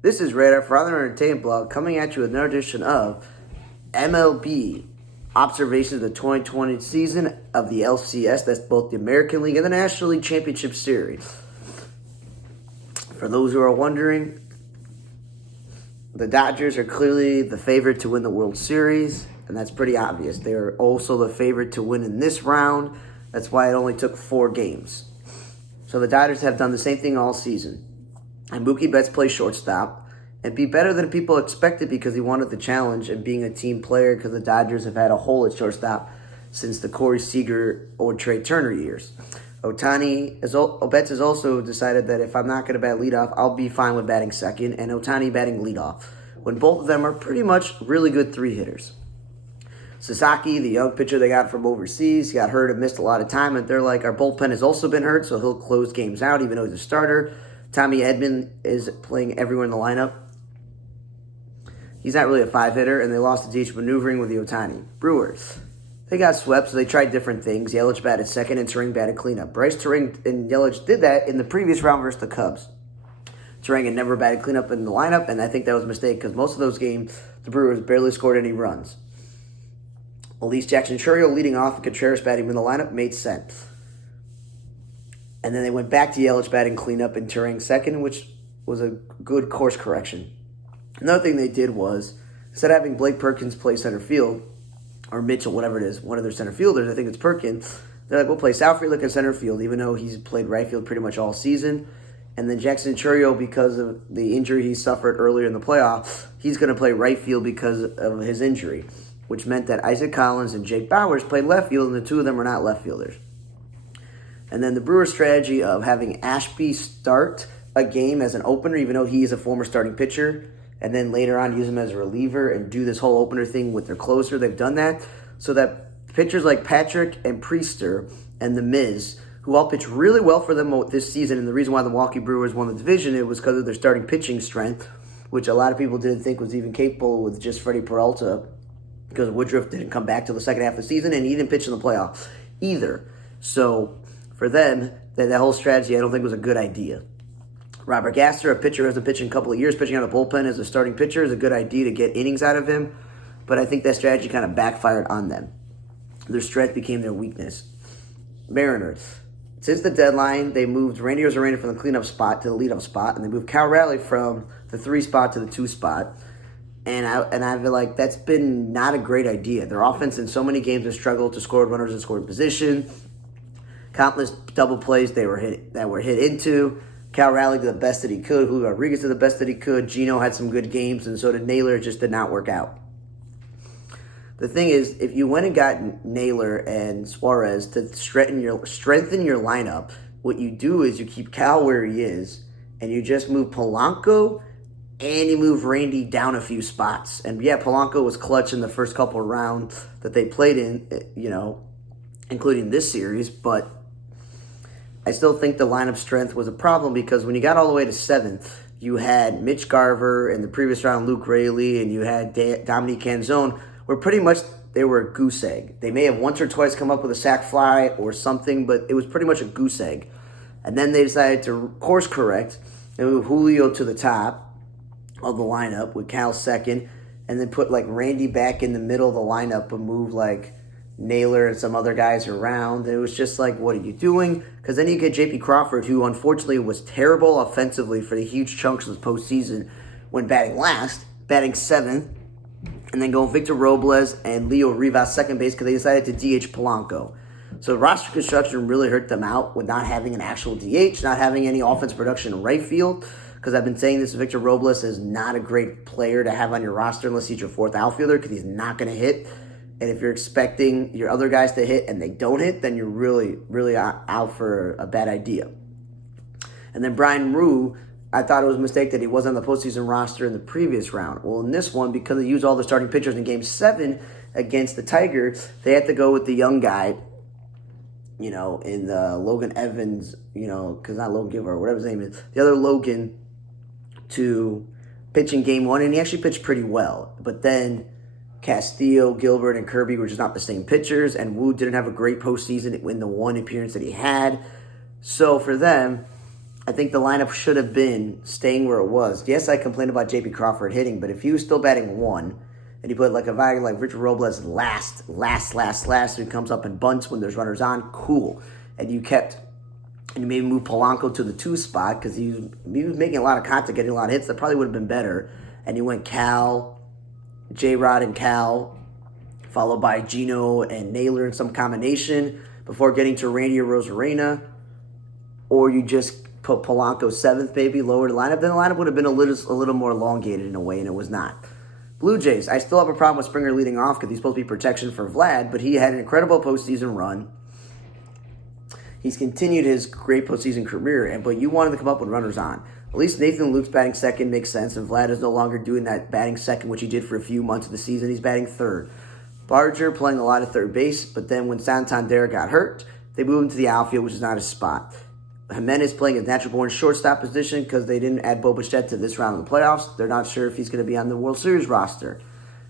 This is Radar for Other Entertainment Blog coming at you with another edition of MLB Observations of the 2020 season of the LCS. That's both the American League and the National League Championship Series. For those who are wondering, the Dodgers are clearly the favorite to win the World Series, and that's pretty obvious. They are also the favorite to win in this round. That's why it only took 4 games. So the Dodgers have done the same thing all season. And Mookie Betts plays shortstop and be better than people expected because he wanted the challenge and being a team player because the Dodgers have had a hole at shortstop since the Corey Seager or Trey Turner years. Betts has also decided that if I'm not going to bat leadoff, I'll be fine with batting second, and Ohtani batting leadoff, when both of them are pretty much really good 3-hitters. Sasaki, the young pitcher they got from overseas, got hurt and missed a lot of time, and they're like, our bullpen has also been hurt, so he'll close games out even though he's a starter. Tommy Edman is playing everywhere in the lineup. He's not really a 5-hitter, and they lost to DH maneuvering with the Ohtani. Brewers, they got swept, so they tried different things. Yelich batted second, and Turang batted cleanup. Bryce Turang and Yelich did that in the previous round versus the Cubs. Turang had never batted cleanup in the lineup, and I think that was a mistake because most of those games, the Brewers barely scored any runs. At least Jackson Chourio leading off and Contreras batting in the lineup made sense. And then they went back to Yelich batting cleanup and Turang second, which was a good course correction. Another thing they did was, instead of having Blake Perkins play center field, or Mitchell, whatever it is, one of their center fielders, I think it's Perkins, they're like, we'll play Sal Frelick in center field, even though he's played right field pretty much all season. And then Jackson Chourio, because of the injury he suffered earlier in the playoffs, he's going to play right field because of his injury, which meant that Isaac Collins and Jake Bauers played left field, and the two of them are not left fielders. And then the Brewers' strategy of having Ashby start a game as an opener, even though he is a former starting pitcher, and then later on use him as a reliever and do this whole opener thing with their closer. They've done that so that pitchers like Patrick and Priester and The Miz, who all pitched really well for them this season, and the reason why the Milwaukee Brewers won the division, it was because of their starting pitching strength, which a lot of people didn't think was even capable with just Freddie Peralta, because Woodruff didn't come back till the second half of the season, and he didn't pitch in the playoffs either. So for them, that whole strategy I don't think was a good idea. Robert Gasser, a pitcher who hasn't pitched in a couple of years, pitching out of the bullpen as a starting pitcher is a good idea to get innings out of him, but I think that strategy kind of backfired on them. Their strength became their weakness. Mariners. Since the deadline, they moved Randy Arozarena from the cleanup spot to the leadoff spot, and they moved Cal Raleigh from the 3 spot to the 2 spot. And I feel like that's been not a great idea. Their offense in so many games has struggled to score runners in scoring position. Countless double plays that were hit into. Cal Raleigh did the best that he could. Julio Rodriguez did the best that he could. Gino had some good games, and so did Naylor. It just did not work out. The thing is, if you went and got Naylor and Suarez to strengthen your lineup, what you do is you keep Cal where he is, and you just move Polanco, and you move Randy down a few spots. And yeah, Polanco was clutch in the first couple of rounds that they played in, including this series, but I still think the lineup strength was a problem because when you got all the way to 7th, you had Mitch Garver in the previous round, Luke Raley, and you had Dominique Canzone, where pretty much they were a goose egg. They may have once or twice come up with a sac fly or something, but it was pretty much a goose egg. And then they decided to course correct and move Julio to the top of the lineup with Cal second, and then put like Randy back in the middle of the lineup and move like Naylor and some other guys around. And it was just like, what are you doing? Because then you get J.P. Crawford, who unfortunately was terrible offensively for the huge chunks of the postseason when batting last, batting 7th, and then going Victor Robles and Leo Rivas second base because they decided to DH Polanco. So roster construction really hurt them out with not having an actual DH, not having any offense production in right field. Because I've been saying this, Victor Robles is not a great player to have on your roster unless he's your 4th outfielder because he's not going to hit. And if you're expecting your other guys to hit and they don't hit, then you're really, really out for a bad idea. And then Brian Rue, I thought it was a mistake that he wasn't on the postseason roster in the previous round. Well, in this one, because they used all the starting pitchers in Game 7 against the Tigers, they had to go with the young guy, in the Logan Evans, because not Logan Gilbert, whatever his name is, the other Logan, to pitch in Game 1, and he actually pitched pretty well. But then Castillo, Gilbert, and Kirby were just not the same pitchers, and Wu didn't have a great postseason in the one appearance that he had. So for them, I think the lineup should have been staying where it was. Yes, I complained about J.P. Crawford hitting, but if he was still batting 1, and you put like a guy like Richard Robles last, who comes up and bunts when there's runners on, cool. And you maybe move Polanco to the 2 spot because he was making a lot of contact, getting a lot of hits. That probably would have been better. And you went Cal, J-Rod and Cal, followed by Gino and Naylor in some combination before getting to Randy or Rosarena. Or you just put Polanco 7th, maybe, lower the lineup. Then the lineup would have been a little more elongated in a way, and it was not. Blue Jays, I still have a problem with Springer leading off because he's supposed to be protection for Vlad, but he had an incredible postseason run. He's continued his great postseason career, but you wanted to come up with runners on. At least Nathan Luke's batting second makes sense, and Vlad is no longer doing that batting second, which he did for a few months of the season. He's batting third. Barger playing a lot of third base, but then when Santander got hurt, they moved him to the outfield, which is not his spot. Jimenez playing his natural-born shortstop position because they didn't add Bo Bichette to this round of the playoffs. They're not sure if he's going to be on the World Series roster.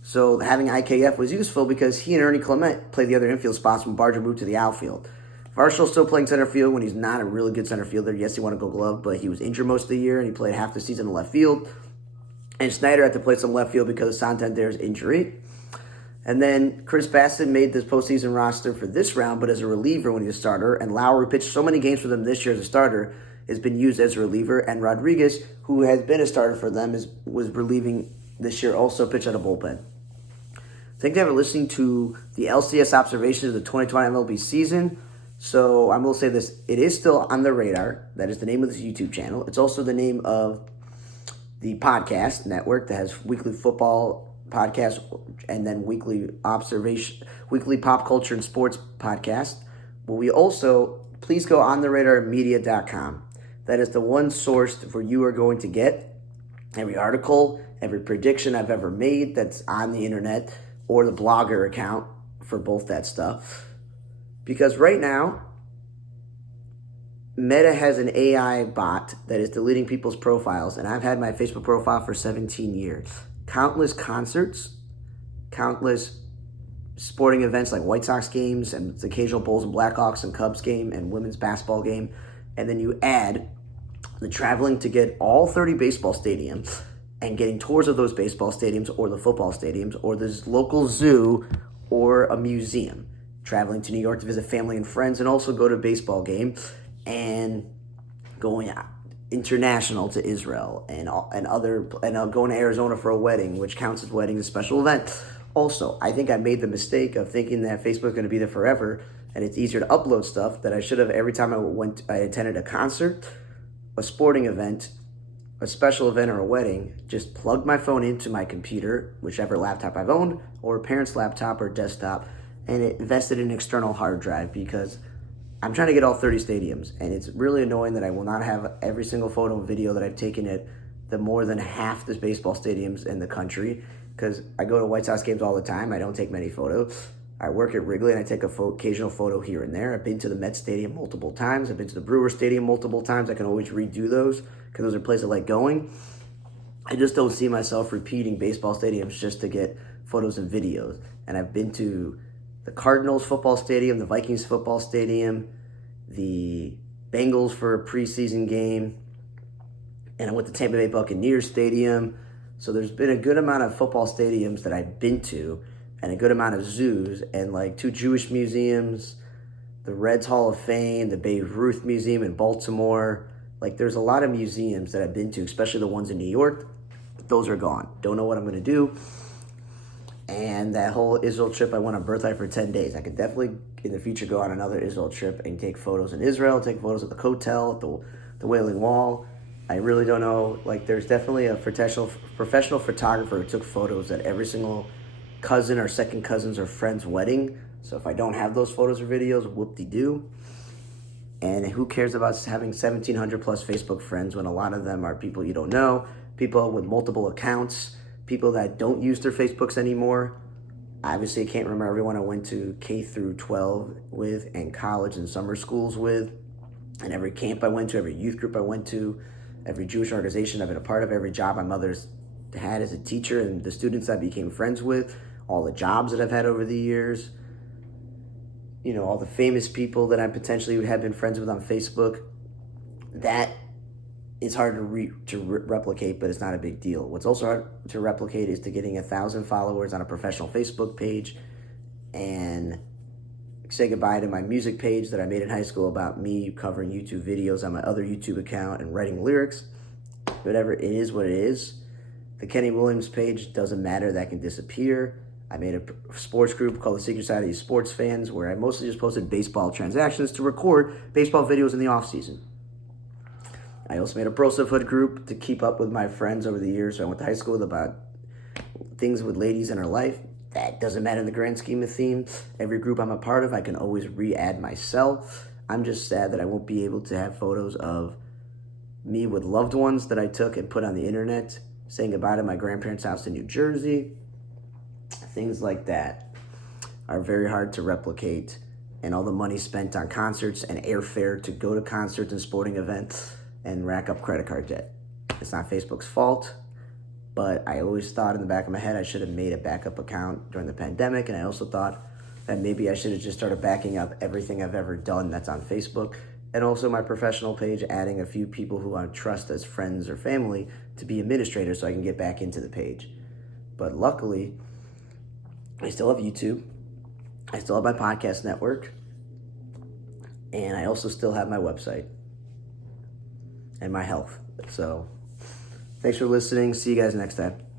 So having IKF was useful because he and Ernie Clement played the other infield spots when Barger moved to the outfield. Varshall's still playing center field when he's not a really good center fielder. Yes, he won a Gold Glove, but he was injured most of the year, and he played half the season in left field. And Snyder had to play some left field because of Santander's injury. And then Chris Bassett made this postseason roster for this round, but as a reliever when he's a starter. And Lowry pitched so many games for them this year as a starter, has been used as a reliever. And Rodriguez, who has been a starter for them, was relieving this year, also pitched at a bullpen. Thank you for listening to the LCS Observations of the 2020 MLB season. So I will say this, it is still on the radar. That is the name of this YouTube channel. It's also the name of the podcast network that has weekly football podcast and then weekly pop culture and sports podcast. But we also, please go on ontheradarmedia.com. That is the one source where you are going to get every article, every prediction I've ever made that's on the internet, or the blogger account for both that stuff. Because right now, Meta has an AI bot that is deleting people's profiles, and I've had my Facebook profile for 17 years. Countless concerts, countless sporting events like White Sox games and the occasional Bulls and Blackhawks and Cubs game and women's basketball game. And then you add the traveling to get all 30 baseball stadiums and getting tours of those baseball stadiums or the football stadiums or this local zoo or a museum. Traveling to New York to visit family and friends and also go to a baseball game and going out international to Israel and going to Arizona for a wedding, which counts as wedding, a special event. Also, I think I made the mistake of thinking that Facebook is going to be there forever and it's easier to upload stuff that I should have every time I attended a concert, a sporting event, a special event, or a wedding, just plugged my phone into my computer, whichever laptop I've owned, or a parent's laptop or desktop, and it invested in an external hard drive because I'm trying to get all 30 stadiums, and it's really annoying that I will not have every single photo and video that I've taken at the more than half the baseball stadiums in the country, because I go to White Sox games all the time. I don't take many photos. I work at Wrigley, and I take occasional photo here and there. I've been to the Mets Stadium multiple times. I've been to the Brewers Stadium multiple times. I can always redo those because those are places I like going. I just don't see myself repeating baseball stadiums just to get photos and videos. And I've been to the Cardinals football stadium, the Vikings football stadium, the Bengals for a preseason game, and I went to Tampa Bay Buccaneers Stadium. So there's been a good amount of football stadiums that I've been to and a good amount of zoos and like 2 Jewish museums, the Reds Hall of Fame, the Babe Ruth Museum in Baltimore. Like there's a lot of museums that I've been to, especially the ones in New York. Those are gone. Don't know what I'm going to do. And that whole Israel trip, I went on birthday for 10 days. I could definitely, in the future, go on another Israel trip and take photos in Israel, take photos at the Kotel, at the Wailing Wall. I really don't know. Like, there's definitely a professional photographer who took photos at every single cousin or second cousin's or friend's wedding. So if I don't have those photos or videos, whoop-de-doo. And who cares about having 1,700 plus Facebook friends when a lot of them are people you don't know, people with multiple accounts, people that don't use their Facebooks anymore. Obviously, I can't remember everyone I went to K through 12 with and college and summer schools with, and every camp I went to, every youth group I went to, every Jewish organization I've been a part of, every job my mother's had as a teacher, and the students I became friends with, all the jobs that I've had over the years, you know, all the famous people that I potentially have been friends with on Facebook. That it's hard to replicate, but it's not a big deal. What's also hard to replicate is to getting 1,000 followers on a professional Facebook page and say goodbye to my music page that I made in high school about me covering YouTube videos on my other YouTube account and writing lyrics. Whatever, it is what it is. The Kenny Williams page doesn't matter. That can disappear. I made a sports group called the Secret Society of Sports Fans where I mostly just posted baseball transactions to record baseball videos in the off-season. I also made a Brosephood group to keep up with my friends over the years I went to high school with about things with ladies in her life. That doesn't matter in the grand scheme of things. Every group I'm a part of, I can always re-add myself. I'm just sad that I won't be able to have photos of me with loved ones that I took and put on the internet, saying goodbye to my grandparents' house in New Jersey. Things like that are very hard to replicate. And all the money spent on concerts and airfare to go to concerts and sporting events and rack up credit card debt. It's not Facebook's fault. But I always thought in the back of my head I should have made a backup account during the pandemic, and I also thought that maybe I should have just started backing up everything I've ever done that's on Facebook, and also my professional page, adding a few people who I trust as friends or family to be administrators so I can get back into the page. But luckily, I still have YouTube, I still have my podcast network, and I also still have my website and my health. So thanks for listening. See you guys next time.